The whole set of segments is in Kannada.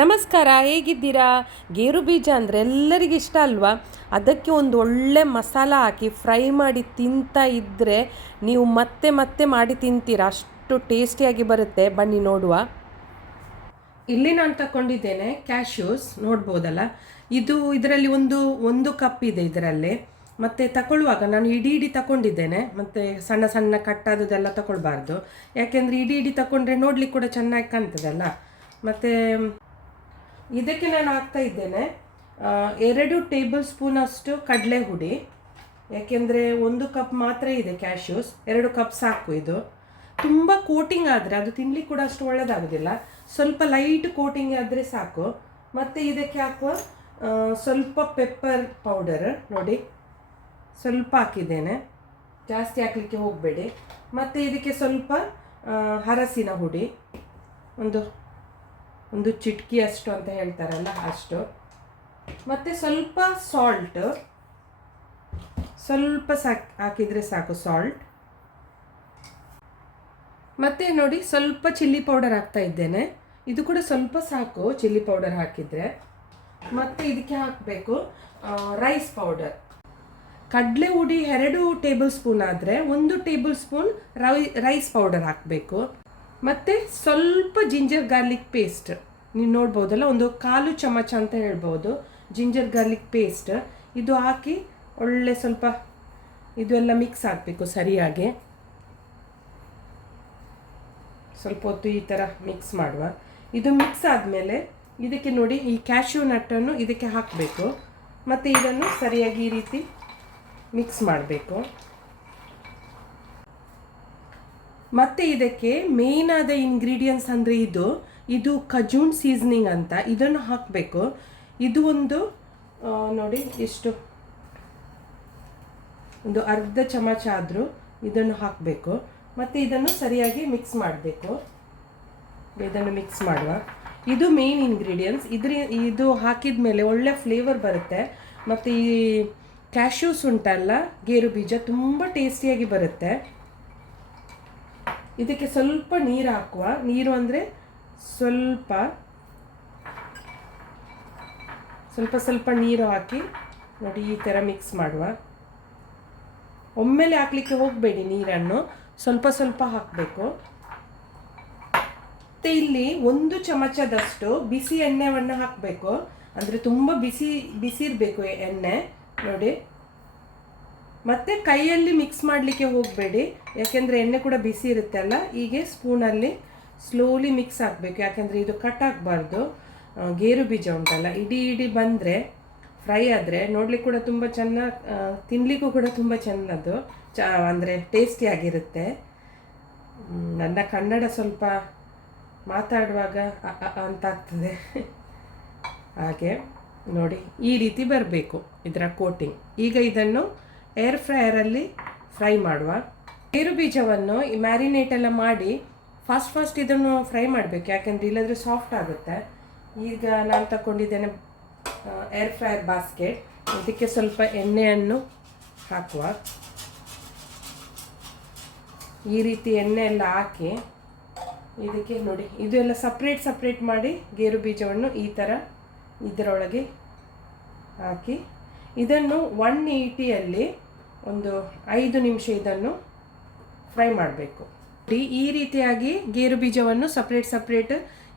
ನಮಸ್ಕಾರ, ಹೇಗಿದ್ದೀರಾ? ಗೇರು ಬೀಜ ಅಂದರೆ ಎಲ್ಲರಿಗೂ ಇಷ್ಟ ಅಲ್ವಾ? ಅದಕ್ಕೆ ಒಂದು ಒಳ್ಳೆ ಮಸಾಲ ಹಾಕಿ ಫ್ರೈ ಮಾಡಿ ತಿಂತಾ ಇದ್ದರೆ ನೀವು ಮತ್ತೆ ಮತ್ತೆ ಮಾಡಿ ತಿಂತೀರಾ? ಅಷ್ಟು ಟೇಸ್ಟಿಯಾಗಿ ಬರುತ್ತೆ. ಬನ್ನಿ ನೋಡುವ. ಇಲ್ಲಿ ನಾನು ತಗೊಂಡಿದ್ದೇನೆ ಕ್ಯಾಶ್ಯೂಸ್ ನೋಡ್ಬೋದಲ್ಲ? ಇದು ಇದರಲ್ಲಿ ಒಂದು ಒಂದು ಕಪ್ ಇದೆ ಇದರಲ್ಲಿ. ಮತ್ತು ತಗೊಳ್ಳುವಾಗ ನಾನು ಇಡೀ ಇಡೀ ತಗೊಂಡಿದ್ದೇನೆ ಮತ್ತು ಸಣ್ಣ ಸಣ್ಣ ಕಟ್ಟಾದದೆಲ್ಲ ತಗೊಳ್ಬಾರ್ದು ಯಾಕೆಂದರೆ ಇಡೀ ಇಡೀ ತಗೊಂಡ್ರೆ ನೋಡ್ಲಿಕ್ಕೆ ಕೂಡ ಚೆನ್ನಾಗಿ ಕಾಣ್ತದಲ್ಲ? ಮತ್ತು ಇದಕ್ಕೆ ನಾನು ಹಾಕ್ತಾ ಇದ್ದೇನೆ. ಎರಡು ಟೇಬಲ್ ಸ್ಪೂನ್ ಅಷ್ಟು ಕಡಲೆ ಹುಡಿ. ಯಾಕೆಂದರೆ ಒಂದು ಕಪ್ ಮಾತ್ರ ಇದೆ ಕ್ಯಾಶ್ಯೂಸ್. ಎರಡು ಕಪ್ ಸಾಕು ಇದು. ತುಂಬ ಕೋಟಿಂಗ್ ಆದರೆ ಅದು ತಿನ್ಲಿಕ್ಕೆ ಕೂಡ ಅಷ್ಟು ಒಳ್ಳೆಯದಾಗೋದಿಲ್ಲ ಸ್ವಲ್ಪ ಲೈಟ್ ಕೋಟಿಂಗ್ ಆದರೆ ಸಾಕು. ಮತ್ತು ಇದಕ್ಕೆ ಹಾಕುವ ಸ್ವಲ್ಪ ಪೆಪ್ಪರ್ ಪೌಡರ್ ನೋಡಿ. ಸ್ವಲ್ಪ ಹಾಕಿದ್ದೇನೆ. ಜಾಸ್ತಿ ಹಾಕಲಿಕ್ಕೆ ಹೋಗಬೇಡಿ. ಮತ್ತು ಇದಕ್ಕೆ ಸ್ವಲ್ಪ ಹರಸಿನ ಹುಡಿ. ಒಂದು ಒಂದು ಚಿಟ್ಕಿ ಅಷ್ಟು ಅಂತ ಹೇಳ್ತಾರಲ್ಲ ಅಷ್ಟು. ಮತ್ತು ಸ್ವಲ್ಪ ಸಾಲ್ಟ್ ಸ್ವಲ್ಪ ಸಾಕ್, ಹಾಕಿದರೆ ಸಾಕು ಸಾಲ್ಟ್ ಮತ್ತು ನೋಡಿ ಸ್ವಲ್ಪ ಚಿಲ್ಲಿ ಪೌಡರ್ ಹಾಕ್ತಾ ಇದ್ದೇನೆ. ಇದು ಕೂಡ ಸ್ವಲ್ಪ ಸಾಕು ಚಿಲ್ಲಿ ಪೌಡರ್ ಹಾಕಿದರೆ. ಮತ್ತು ಇದಕ್ಕೆ ಹಾಕಬೇಕು ರೈಸ್ ಪೌಡರ್ ಕಡಲೆ ಹುಡಿ ಎರಡು ಟೇಬಲ್ ಸ್ಪೂನ್ ಆದರೆ ಒಂದು ಟೇಬಲ್ ಸ್ಪೂನ್ ರೈ ರೈಸ್ ಪೌಡರ್ ಹಾಕಬೇಕು. ಮತ್ತು ಸ್ವಲ್ಪ ಜಿಂಜರ್ ಗಾರ್ಲಿಕ್ ಪೇಸ್ಟ್. ನೀವು ನೋಡ್ಬೋದಲ್ಲ, ಒಂದು ಕಾಲು ಚಮಚ ಅಂತ ಹೇಳ್ಬೋದು. Ginger garlic paste. ಇದು ಹಾಕಿ ಒಳ್ಳೆ ಸ್ವಲ್ಪ ಇದು ಎಲ್ಲ ಮಿಕ್ಸ್ ಆಗಬೇಕು ಸರಿಯಾಗಿ. ಸ್ವಲ್ಪ ಹೊತ್ತು ಈ ಥರ ಮಿಕ್ಸ್ ಮಾಡುವ. ಇದು ಮಿಕ್ಸ್ ಆದಮೇಲೆ ಇದಕ್ಕೆ ನೋಡಿ, ಈ ಕ್ಯಾಶ್ಯೂ ನಟ್ಟನ್ನು ಇದಕ್ಕೆ ಹಾಕಬೇಕು. ಮತ್ತು ಇದನ್ನು ಸರಿಯಾಗಿ ಈ ರೀತಿ ಮಿಕ್ಸ್ ಮಾಡಬೇಕು. ಮತ್ತು ಇದಕ್ಕೆ ಮೇಯ್ನ್ ಆದ ಇಂಗ್ರೀಡಿಯೆಂಟ್ಸ್ ಅಂದರೆ ಇದು. ಇದು ಖಜೂನ್ ಸೀಸನಿಂಗ್ ಅಂತ. ಇದನ್ನು ಹಾಕಬೇಕು. ಇದು ಒಂದು ನೋಡಿ ಎಷ್ಟು. ಒಂದು ಅರ್ಧ ಚಮಚ ಆದರೂ ಇದನ್ನು ಹಾಕಬೇಕು. ಮತ್ತು ಇದನ್ನು ಸರಿಯಾಗಿ ಮಿಕ್ಸ್ ಮಾಡಬೇಕು. ಇದನ್ನು ಮಿಕ್ಸ್ ಮಾಡುವ. ಇದು ಮೇನ್ ಇಂಗ್ರೀಡಿಯೆಂಟ್ಸ್ ಇದ್ರ, ಇದು ಹಾಕಿದ ಮೇಲೆ ಒಳ್ಳೆ ಫ್ಲೇವರ್ ಬರುತ್ತೆ. ಮತ್ತು ಈ ಕ್ಯಾಶ್ಯೂಸ್ ಉಂಟಲ್ಲ ಗೇರು ಬೀಜ ತುಂಬ ಟೇಸ್ಟಿಯಾಗಿ ಬರುತ್ತೆ. ಇದಕ್ಕೆ ಸ್ವಲ್ಪ ನೀರು ಹಾಕುವ. ನೀರು ಅಂದರೆ ಸ್ವಲ್ಪ ಸ್ವಲ್ಪ ಸ್ವಲ್ಪ ನೀರು ಹಾಕಿ ನೋಡಿ ಈ ಥರ ಮಿಕ್ಸ್ ಮಾಡುವ. ಒಮ್ಮೆಲೆ ಹಾಕ್ಲಿಕ್ಕೆ ಹೋಗಬೇಡಿ ನೀರನ್ನು. ಸ್ವಲ್ಪ ಸ್ವಲ್ಪ ಹಾಕಬೇಕು. ಮತ್ತು ಇಲ್ಲಿ ಒಂದು ಚಮಚದಷ್ಟು ಬಿಸಿ ಎಣ್ಣೆವನ್ನು ಹಾಕಬೇಕು. ಅಂದರೆ ತುಂಬ ಬಿಸಿ ಬಿಸಿ ಇರಬೇಕು ಎಣ್ಣೆ. ನೋಡಿ. ಮತ್ತು ಕೈಯಲ್ಲಿ ಮಿಕ್ಸ್ ಮಾಡಲಿಕ್ಕೆ ಹೋಗಬೇಡಿ. ಯಾಕೆಂದರೆ ಎಣ್ಣೆ ಕೂಡ ಬಿಸಿ ಇರುತ್ತೆ ಅಲ್ಲ? ಹೀಗೆ ಸ್ಪೂನಲ್ಲಿ ಸ್ಲೋಲಿ ಮಿಕ್ಸ್ ಆಗಬೇಕು ಯಾಕೆಂದರೆ ಇದು ಕಟ್ ಆಗಬಾರ್ದು. ಗೇರು ಬೀಜ ಉಂಟಲ್ಲ? ಇಡೀ ಇಡೀ ಬಂದರೆ ಫ್ರೈ ಆದರೆ ನೋಡ್ಲಿಕ್ಕೆ ಕೂಡ ತುಂಬ ಚೆನ್ನಾಗಿ ತಿನ್ನಲಿಕ್ಕೂ ಕೂಡ ತುಂಬ ಚೆನ್ನದು. ಚ, ಅಂದರೆ ಟೇಸ್ಟಿಯಾಗಿರುತ್ತೆ ನನ್ನ ಕನ್ನಡ ಸ್ವಲ್ಪ ಮಾತಾಡುವಾಗ ಅಂತ ಆಗ್ತದೆ. ಹಾಗೆ ನೋಡಿ, ಈ ರೀತಿ ಬರಬೇಕು. ಇದರ ಕೋಟಿಂಗ್ ಈಗ ಇದನ್ನು ಏರ್ ಫ್ರೈಯರಲ್ಲಿ ಫ್ರೈ ಮಾಡುವ. ಗೇರು ಬೀಜವನ್ನು ಈ ಮ್ಯಾರಿನೇಟ್ ಎಲ್ಲ ಮಾಡಿ ಫಾಸ್ಟ್ ಫಾಸ್ಟ್ ಇದನ್ನು ಫ್ರೈ ಮಾಡಬೇಕು. ಯಾಕೆಂದರೆ ಇಲ್ಲದ್ರೆ ಸಾಫ್ಟ್ ಆಗುತ್ತೆ. ಈಗ ನಾನು ತಗೊಂಡಿದ್ದೇನೆ ಏರ್ ಫ್ರೈಯರ್ ಬಾಸ್ಕೆಟ್ ಇದಕ್ಕೆ ಸ್ವಲ್ಪ ಎಣ್ಣೆಯನ್ನು ಹಾಕುವ. ಈ ರೀತಿ ಎಣ್ಣೆ ಎಲ್ಲ ಹಾಕಿ, ಇದಕ್ಕೆ ನೋಡಿ, ಇದು ಎಲ್ಲ ಸಪ್ರೇಟ್ ಸಪ್ರೇಟ್ ಮಾಡಿ ಗೇರು ಬೀಜವನ್ನು ಈ ಥರ ಇದರೊಳಗೆ ಹಾಕಿ, ಇದನ್ನು ಒನ್ ಏಯ್ಟಿಯಲ್ಲಿ ಒಂದು ಐದು ನಿಮಿಷ ಇದನ್ನು ಫ್ರೈ ಮಾಡಬೇಕು. ಈ ರೀತಿಯಾಗಿ ಗೇರು ಬೀಜವನ್ನು ಸಪ್ರೇಟ್ ಸಪ್ರೇಟ್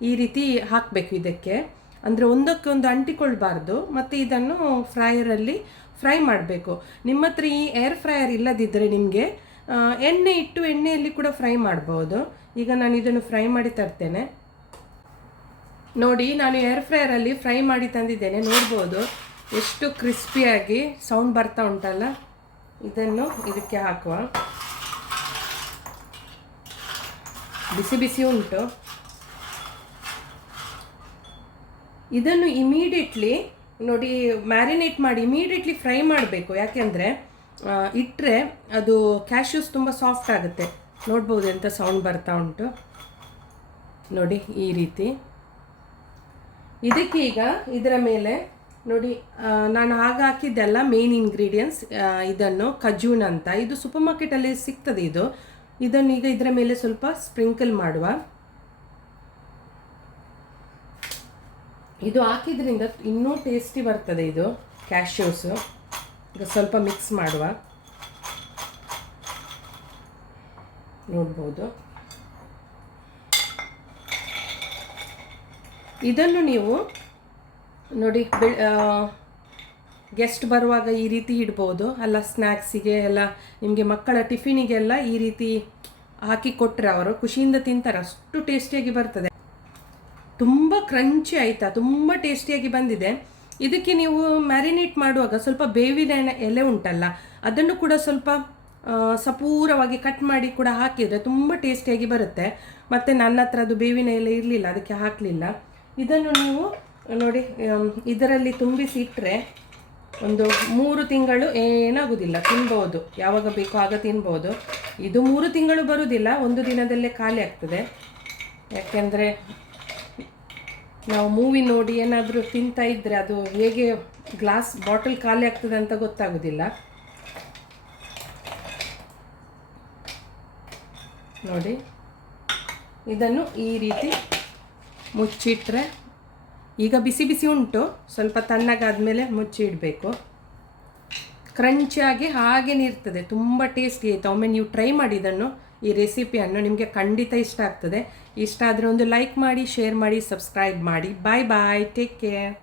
ಈ ರೀತಿ ಹಾಕಬೇಕು ಇದಕ್ಕೆ. ಅಂದರೆ ಒಂದಕ್ಕೆ ಒಂದು ಅಂಟಿಕೊಳ್ಬಾರ್ದು, ಮತ್ತು ಇದನ್ನು ಫ್ರೈಯರಲ್ಲಿ ಫ್ರೈ ಮಾಡಬೇಕು. ನಿಮ್ಮ ಹತ್ರ ಈ ಏರ್ ಫ್ರೈಯರ್ ಇಲ್ಲದಿದ್ದರೆ ನಿಮಗೆ ಎಣ್ಣೆ ಇಟ್ಟು ಎಣ್ಣೆಯಲ್ಲಿ ಕೂಡ ಫ್ರೈ ಮಾಡ್ಬೋದು. ಈಗ ನಾನು ಇದನ್ನು ಫ್ರೈ ಮಾಡಿ ತರ್ತೇನೆ. ನೋಡಿ, ನಾನು ಏರ್ ಫ್ರೈಯರಲ್ಲಿ ಫ್ರೈ ಮಾಡಿ ತಂದಿದ್ದೇನೆ, ನೋಡ್ಬೋದು. ಎಷ್ಟು ಕ್ರಿಸ್ಪಿಯಾಗಿ ಸೌಂಡ್ ಬರ್ತಾ ಉಂಟಲ್ಲ? ಇದನ್ನು ಇದಕ್ಕೆ ಹಾಕುವ. ಬಿಸಿ ಬಿಸಿ ಉಂಟು. ಇದನ್ನು ಇಮಿಡಿಯೇಟ್ಲಿ ನೋಡಿ ಮ್ಯಾರಿನೇಟ್ ಮಾಡಿ ಇಮಿಡಿಯೇಟ್ಲಿ ಫ್ರೈ ಮಾಡಬೇಕು. ಯಾಕೆಂದರೆ ಇಟ್ಟರೆ ಅದು ಕ್ಯಾಶ್ಯೂಸ್ ತುಂಬ ಸಾಫ್ಟ್ ಆಗುತ್ತೆ. ನೋಡ್ಬೋದು ಎಂತ ಸೌಂಡ್ ಬರ್ತಾ ಉಂಟು. ನೋಡಿ ಈ ರೀತಿ. ಇದಕ್ಕೆ ಈಗ ಇದರ ಮೇಲೆ ನೋಡಿ ನಾನು ಆಗ ಹಾಕಿದ್ದೆಲ್ಲ ಮೇನ್ ಇಂಗ್ರೀಡಿಯೆಂಟ್ಸ್ ಇದನ್ನು ಖಜೂನ್ ಅಂತ. ಇದು ಸೂಪರ್ ಮಾರ್ಕೆಟಲ್ಲಿ ಸಿಗ್ತದೆ ಇದು. ಇದನ್ನು ಈಗ ಇದರ ಮೇಲೆ ಸ್ವಲ್ಪ ಸ್ಪ್ರಿಂಕಲ್ ಮಾಡುವ. ಇದು ಹಾಕಿದ್ರಿಂದ ಇನ್ನೂ ಟೇಸ್ಟಿ ಬರ್ತದೆ ಇದು ಕ್ಯಾಶ್ಯೂಸು ಈಗ ಸ್ವಲ್ಪ ಮಿಕ್ಸ್ ಮಾಡುವ. ನೋಡ್ಬೋದು. ಇದನ್ನು ನೀವು ನೋಡಿ ಗೆಸ್ಟ್ ಬರುವಾಗ ಈ ರೀತಿ ಇಡ್ಬೋದು. ಅಲ್ಲ ಸ್ನ್ಯಾಕ್ಸಿಗೆ ಎಲ್ಲ ನಿಮಗೆ ಮಕ್ಕಳ ಟಿಫಿನಿಗೆಲ್ಲ ಈ ರೀತಿ ಹಾಕಿ ಕೊಟ್ಟರೆ ಅವರು ಖುಷಿಯಿಂದ ತಿಂತಾರೆ. ಅಷ್ಟು ಟೇಸ್ಟಿಯಾಗಿ ಬರ್ತದೆ. ತುಂಬ ಕ್ರಂಚಿ ಆಯಿತಾ? ತುಂಬ ಟೇಸ್ಟಿಯಾಗಿ ಬಂದಿದೆ. ಇದಕ್ಕೆ ನೀವು ಮ್ಯಾರಿನೇಟ್ ಮಾಡುವಾಗ ಸ್ವಲ್ಪ ಬೇವಿನ ಎಲೆ ಉಂಟಲ್ಲ, ಅದನ್ನು ಕೂಡ ಸ್ವಲ್ಪ ಸಪೂರವಾಗಿ ಕಟ್ ಮಾಡಿ ಕೂಡ ಹಾಕಿದರೆ ತುಂಬ ಟೇಸ್ಟಿಯಾಗಿ ಬರುತ್ತೆ. ಮತ್ತು ನನ್ನ ಹತ್ರ ಅದು ಬೇವಿನ ಎಲೆ ಇರಲಿಲ್ಲ, ಅದಕ್ಕೆ ಹಾಕಲಿಲ್ಲ. ಇದನ್ನು ನೀವು ನೋಡಿ ಇದರಲ್ಲಿ ತುಂಬಿಸಿ ಇಟ್ಟರೆ ಒಂದು ಮೂರು ತಿಂಗಳು ಏನಾಗೋದಿಲ್ಲ, ತಿನ್ಬೋದು. ಯಾವಾಗ ಬೇಕೋ ಆಗ ತಿನ್ಬೋದು. ಇದು ಮೂರು ತಿಂಗಳು ಬರುವುದಿಲ್ಲ ಒಂದು ದಿನದಲ್ಲೇ ಖಾಲಿ ಆಗ್ತದೆ. ಯಾಕೆಂದರೆ ನಾವು ಮೂವಿ ನೋಡಿ ಏನಾದರೂ ತಿಂತಾ ಇದ್ದರೆ ಅದು ಹೇಗೆ ಗ್ಲಾಸ್ ಬಾಟಲ್ ಖಾಲಿ ಆಗ್ತದೆ ಅಂತ ಗೊತ್ತಾಗೋದಿಲ್ಲ. ನೋಡಿ, ಇದನ್ನು ಈ ರೀತಿ ಮುಚ್ಚಿಟ್ರೆ ಈಗ ಬಿಸಿ ಬಿಸಿ ಉಂಟು. ಸ್ವಲ್ಪ ತಣ್ಣಗಾದ್ಮೇಲೆ ಮುಚ್ಚಿ ಇಡಬೇಕು. ಕ್ರಂಚಿಯಾಗಿ ಹಾಗೇ ಇರ್ತದೆ. ತುಂಬ ಟೇಸ್ಟಿ ಆಯಿತು. ಒಮ್ಮೆ ನೀವು ಟ್ರೈ ಮಾಡಿ ಇದನ್ನು. ಈ ರೆಸಿಪಿಯನ್ನು ನಿಮಗೆ ಖಂಡಿತ ಇಷ್ಟ ಆಗ್ತದೆ. ಇಷ್ಟ ಆದರೆ ಒಂದು ಲೈಕ್ ಮಾಡಿ ಶೇರ್ ಮಾಡಿ ಸಬ್ಸ್ಕ್ರೈಬ್ ಮಾಡಿ. ಬಾಯ್ ಬಾಯ್ ಟೇಕ್ ಕೇರ್